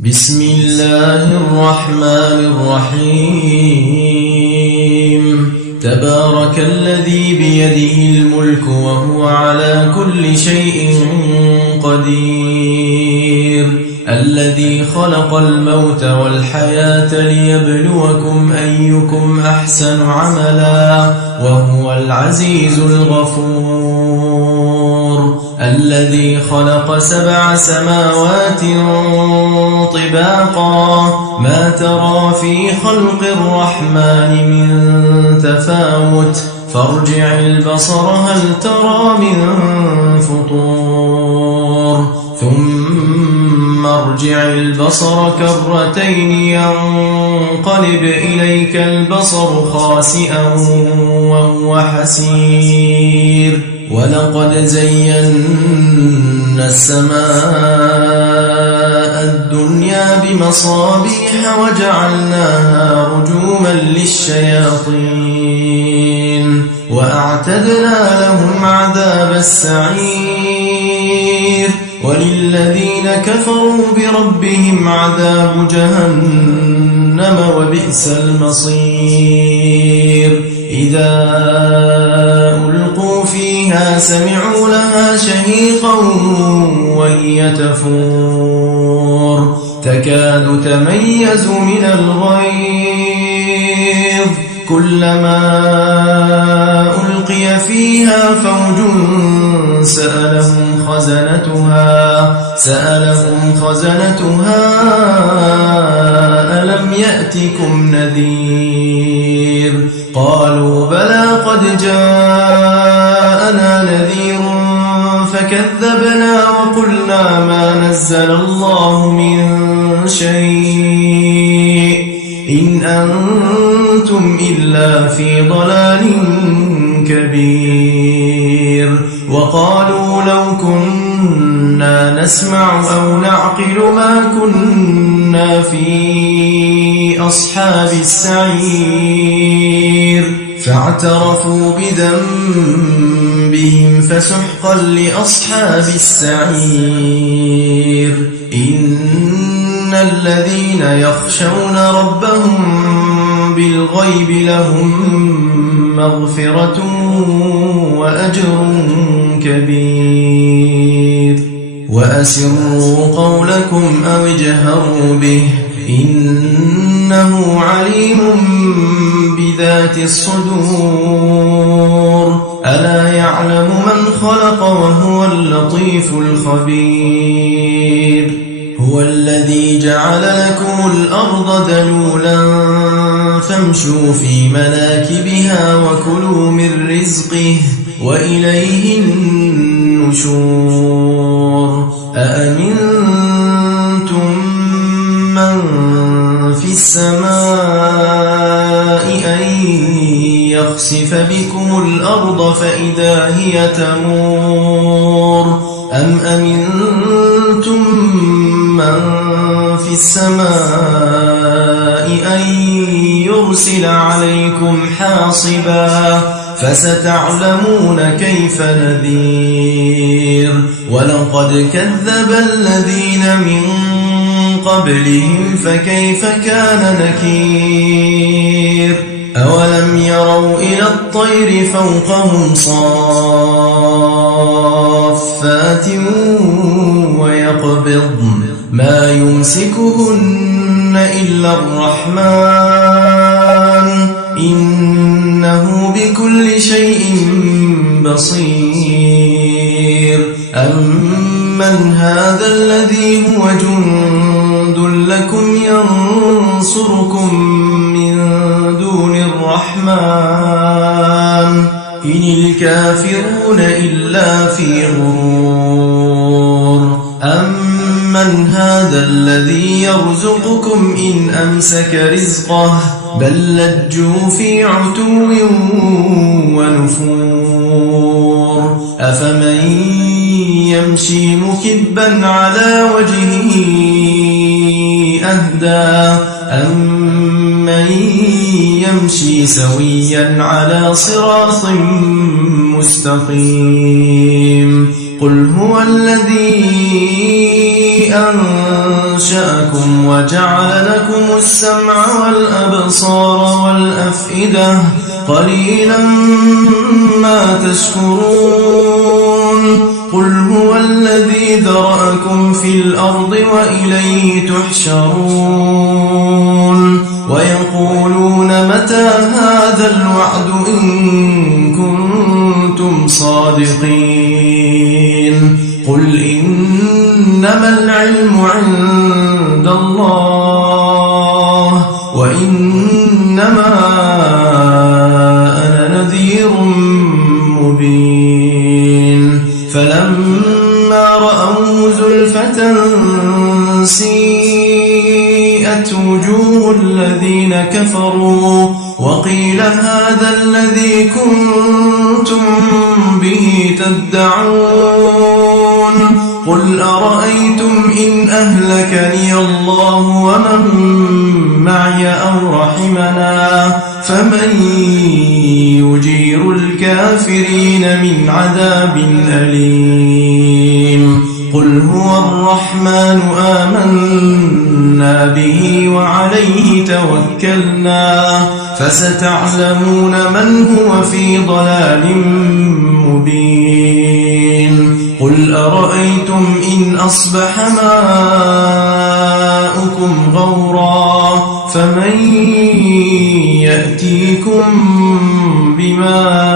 بسم الله الرحمن الرحيم تبارك الذي بيده الملك وهو على كل شيء قدير الذي خلق الموت والحياة ليبلوكم أيكم أحسن عملا وهو العزيز الغفور الذي خلق 7 سماوات طباقا ما ترى في خلق الرحمن من تفاوت فارجع البصر هل ترى من فطور ثم ارجع البصر كرتين ينقلب إليك البصر خاسئا وهو حسير ولقد زينا السماء الدنيا بمصابيح وجعلناها رجوما للشياطين وأعتدنا لهم عذاب السعير وللذين كفروا بربهم عذاب جهنم وبئس المصير إذا ألقوا فيها سمعوا لها شهيقا وهي تفور تكاد تميز من الغيظ كلما ألقي فيها فوج سألهم خزنتها ألم يأتكم نذير قالوا بلى قد جاءنا نذير فكذبنا وقلنا ما نزل الله من شيء إن أنتم إلا في ضلال كبير وقالوا لو كنا نسمع أو نعقل ما كنا في أصحاب السعير فاعترفوا بذنبهم فسحقا لأصحاب السعير إن الذين يخشون ربهم بالغيب لهم مغفرة وأجر كبير وأسروا قولكم أو اجهروا به إنه عليم بذات الصدور ألا يعلم من خلق وهو اللطيف الخبير هو الذي جعل لكم الأرض ذلولا فامشوا في مناكبها وكلوا من رزقه وإليه النشور أأمنتم من في السماء أن يخسف بكم الأرض فإذا هي تمور أم أمنتم من في السماء أن يرسل عليكم حاصبا فستعلمون كيف نذير ولقد كذب الذين من قبلهم فكيف كان نكير أولم يروا إلى الطير فوقهم صافات ويقبضن ما يمسكهن إلا الرحمن إنه بكل شيء بصير أمن هذا الذي هو جند لكم ينصركم من دون الرحمن إن الكافرون إلا في غرور أمن هذا الذي يرزقكم إن أمسك رزقه بل لجوا في عتو ونفور أفمن يمشي مكبا على وجهه أهدى أمن يمشي سويا على صراط مستقيم قل هو الذي أنشأكم وجعل لكم السمع والأبصار والأفئدة قليلا ما تشكرون قل هو الذي ذرأكم في الأرض وإليه تحشرون ويقولون متى هذا الوعد إن كنتم صادقين قل إنما العلم عند الله وإنما أنا نذير مبين فلما رأوه زلفة سيئت وجوه الذين كفروا وقيل هذا الذي كنتم به تدعون قل أرأيتم إن أهلكني الله ومن معي أو رحمنا فمن يجير الكافرين من عذاب أليم قل هو الرحمن آمنا به وعليه توكلنا فستعلمون من هو في ضلال مبين قل أرأيتم إن أصبح ماؤكم غورا فمن يأتيكم بماء